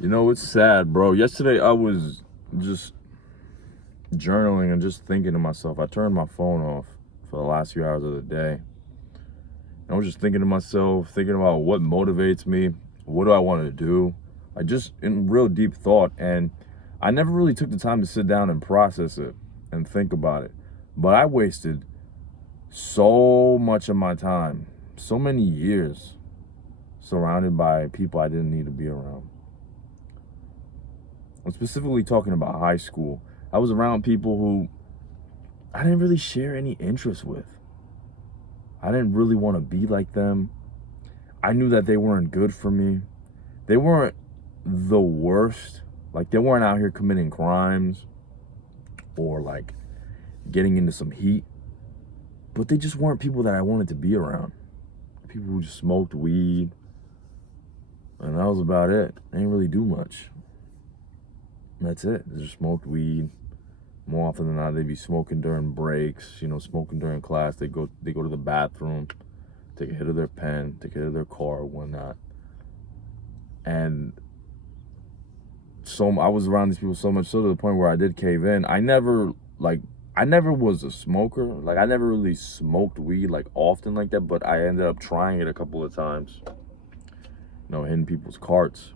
You know, it's sad, bro. Yesterday I was just journaling and just thinking to myself. I turned my phone off for the last few hours of the day. And I was just thinking to myself, thinking about what motivates me, what do I want to do. I just in real deep thought, and I never really took the time to sit down and process it and think about it. But I wasted so much of my time, so many years surrounded by people I didn't need to be around. I'm specifically talking about high school. I was around people who I didn't really share any interests with. I didn't really want to be like them. I knew that they weren't good for me. They weren't the worst. Like, they weren't out here committing crimes or like getting into some heat. But they just weren't people that I wanted to be around. People who just smoked weed. And that was about it. They didn't really do much. That's it. They just smoked weed. More often than not, they'd be smoking during breaks, smoking during class. They go to the bathroom, take a hit of their pen, take a hit of their car, whatnot. And so I was around these people so much so to the point where I did cave in. I never was a smoker. Like, I never really smoked weed like often like that, but I ended up trying it a couple of times. Hitting people's carts.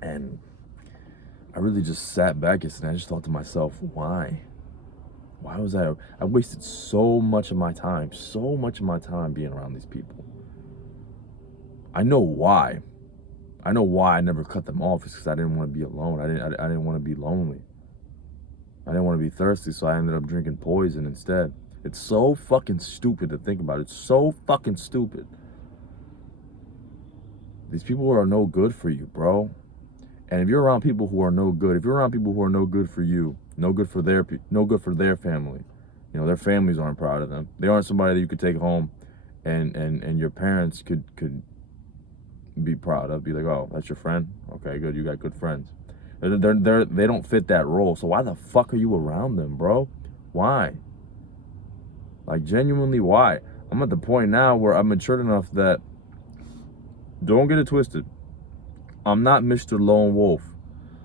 And I really just sat back yesterday and I just thought to myself, why? Why was I wasted so much of my time being around these people. I know why. I know why I never cut them off. It's because I didn't want to be alone. I didn't want to be lonely. I didn't want to be thirsty, so I ended up drinking poison instead. It's so fucking stupid to think about. It's so fucking stupid. These people are no good for you, bro. And if you're around people who are no good, if you're around people who are no good for you, no good for their family, their families aren't proud of them. They aren't somebody that you could take home and your parents could be proud of. Be like, oh, that's your friend? Okay, good. You got good friends. They don't fit that role. So why the fuck are you around them, bro? Why? Like, genuinely, why? I'm at the point now where I'm matured enough that, don't get it twisted, I'm not Mr. Lone Wolf.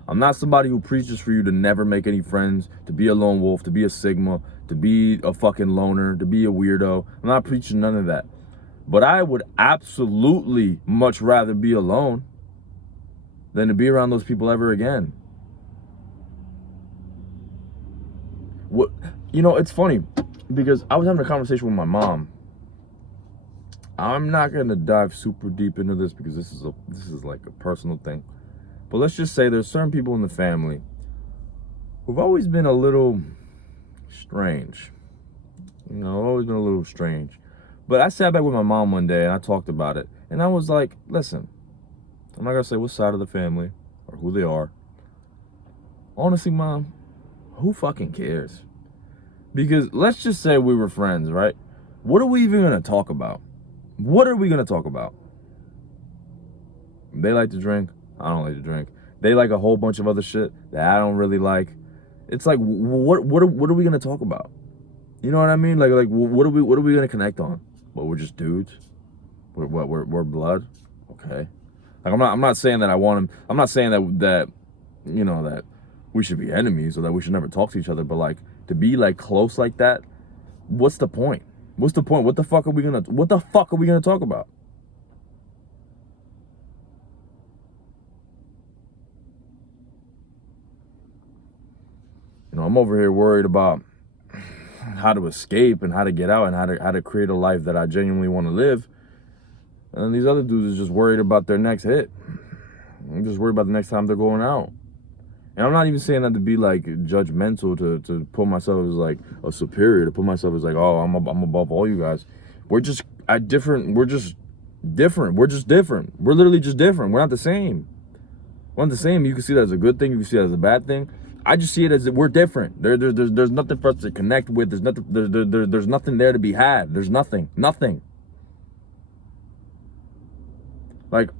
I'm not somebody who preaches for you to never make any friends, to be a lone wolf, to be a Sigma, to be a fucking loner, to be a weirdo. I'm not preaching none of that. But I would absolutely much rather be alone than to be around those people ever again. It's funny because I was having a conversation with my mom. I'm not gonna dive super deep into this because this is like a personal thing. But let's just say there's certain people in the family who've always been a little strange. Always been a little strange. But I sat back with my mom one day and I talked about it. And I was like, listen, I'm not gonna say what side of the family or who they are. Honestly, Mom, who fucking cares? Because let's just say we were friends, right? What are we even gonna talk about? What are we gonna talk about? They like to drink. I don't like to drink. They like a whole bunch of other shit that I don't really like. It's like, what are we gonna talk about? You know what I mean? Like what are we gonna connect on? Well, we're just dudes. We're blood. Okay. Like, I'm not saying that I want him. I'm not saying that that we should be enemies or that we should never talk to each other. But like, to be like close like that, what's the point? What's the point? What the fuck are we gonna talk about? I'm over here worried about how to escape and how to get out and how to create a life that I genuinely want to live. And these other dudes are just worried about their next hit. I'm just worried about the next time they're going out. And I'm not even saying that to be like judgmental, to put myself as like a superior, to put myself as like, oh, I'm above all you guys. We're just different. We're just different. We're literally just different. We're not the same. We're not the same. You can see that as a good thing. You can see that as a bad thing. I just see it as we're different. There's nothing for us to connect with. There's nothing there to be had. There's nothing. Like,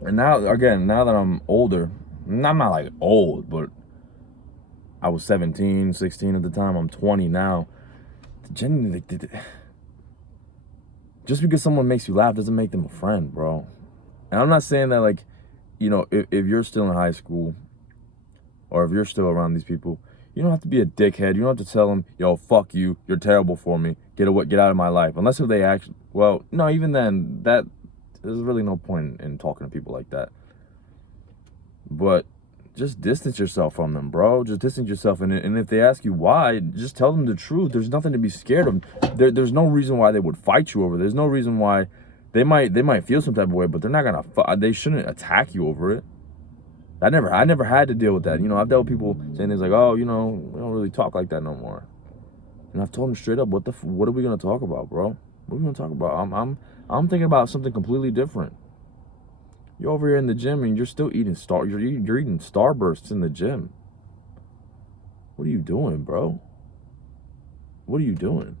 and now that I'm older, I'm not like old, but I was 17, 16 at the time. I'm 20 now. Genuinely, just because someone makes you laugh doesn't make them a friend, bro. And I'm not saying that, like, you know, if you're still in high school or if you're still around these people, you don't have to be a dickhead. You don't have to tell them, yo, fuck you, you're terrible for me, get out of my life. Unless if they actually, well, no, even then, that there's really no point in talking to people like that. But just distance yourself from them, bro. Just distance yourself. And if they ask you why, just tell them the truth. There's nothing to be scared of. There's no reason why they would fight you over. There's no reason why they might feel some type of way, but they're not gonna. They shouldn't attack you over it. I never had to deal with that. You know, I've dealt with people saying things like, oh, you know, we don't really talk like that no more. And I've told them straight up, what are we gonna talk about, bro? What are we gonna talk about? I'm thinking about something completely different. You're over here in the gym and you're still eating you're eating Starbursts in the gym. What are you doing, bro? What are you doing?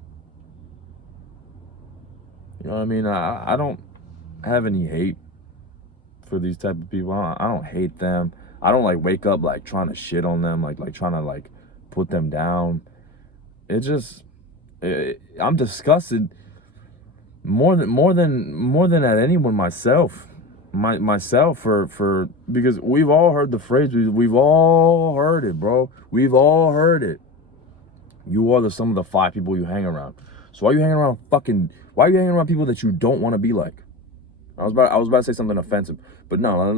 You know what I mean? I don't have any hate for these type of people. I don't hate them. I don't like wake up like trying to shit on them, like trying to like put them down. It just I'm disgusted more than at anyone myself for because we've all heard the phrase, we've all heard it, bro. We've all heard it. You are the sum of the 5 people you hang around. So why are you hanging around people that you don't want to be like? I was about to say something offensive, but no,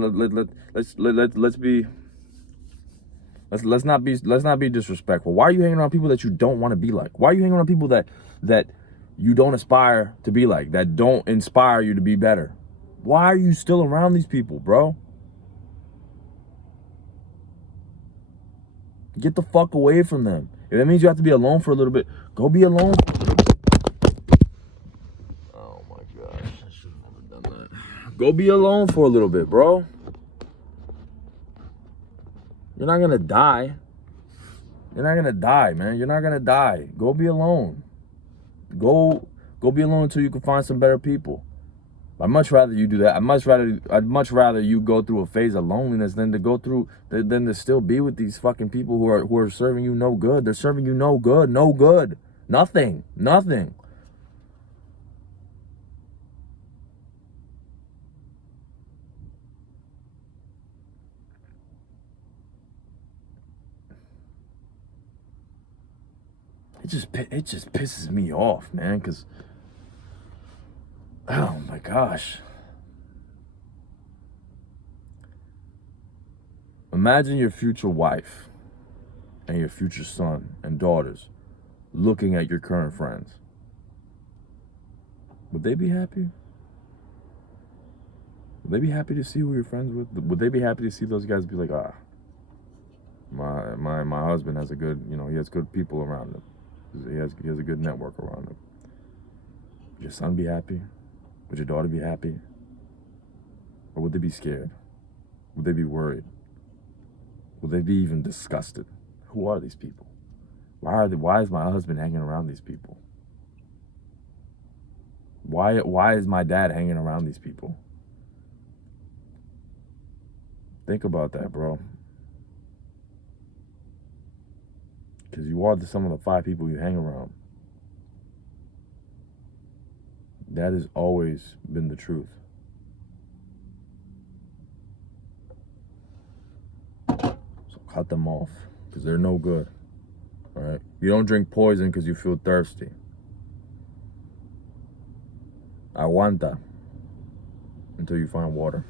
let's not be disrespectful. Why are you hanging around people that you don't want to be like? Why are you hanging around people that you don't aspire to be like, that don't inspire you to be better? Why are you still around these people, bro? Get the fuck away from them. If that means you have to be alone for a little bit, go be alone for a little bit. Oh my gosh, I should have never done that. Go be alone for a little bit, bro. You're not gonna die. You're not gonna die, man. You're not gonna die. Go be alone. Go be alone until you can find some better people. I'd much rather you do that. I'd much rather you go through a phase of loneliness than to still be with these fucking people who are serving you no good. They're serving you no good, nothing. It just pisses me off, man, because oh my gosh. Imagine your future wife and your future son and daughters looking at your current friends. Would they be happy? Would they be happy to see who you're friends with? Would they be happy to see those guys be like, my husband has a good, you know, he has good people around him. He has a good network around him. Would your son be happy? Would your daughter be happy? Or would they be scared? Would they be worried? Would they be even disgusted? Who are these people? Why is my husband hanging around these people? Why is my dad hanging around these people? Think about that, bro. Because you are the sum of the 5 people you hang around. That has always been the truth. So cut them off, because they're no good. All right? You don't drink poison because you feel thirsty. Aguanta until you find water.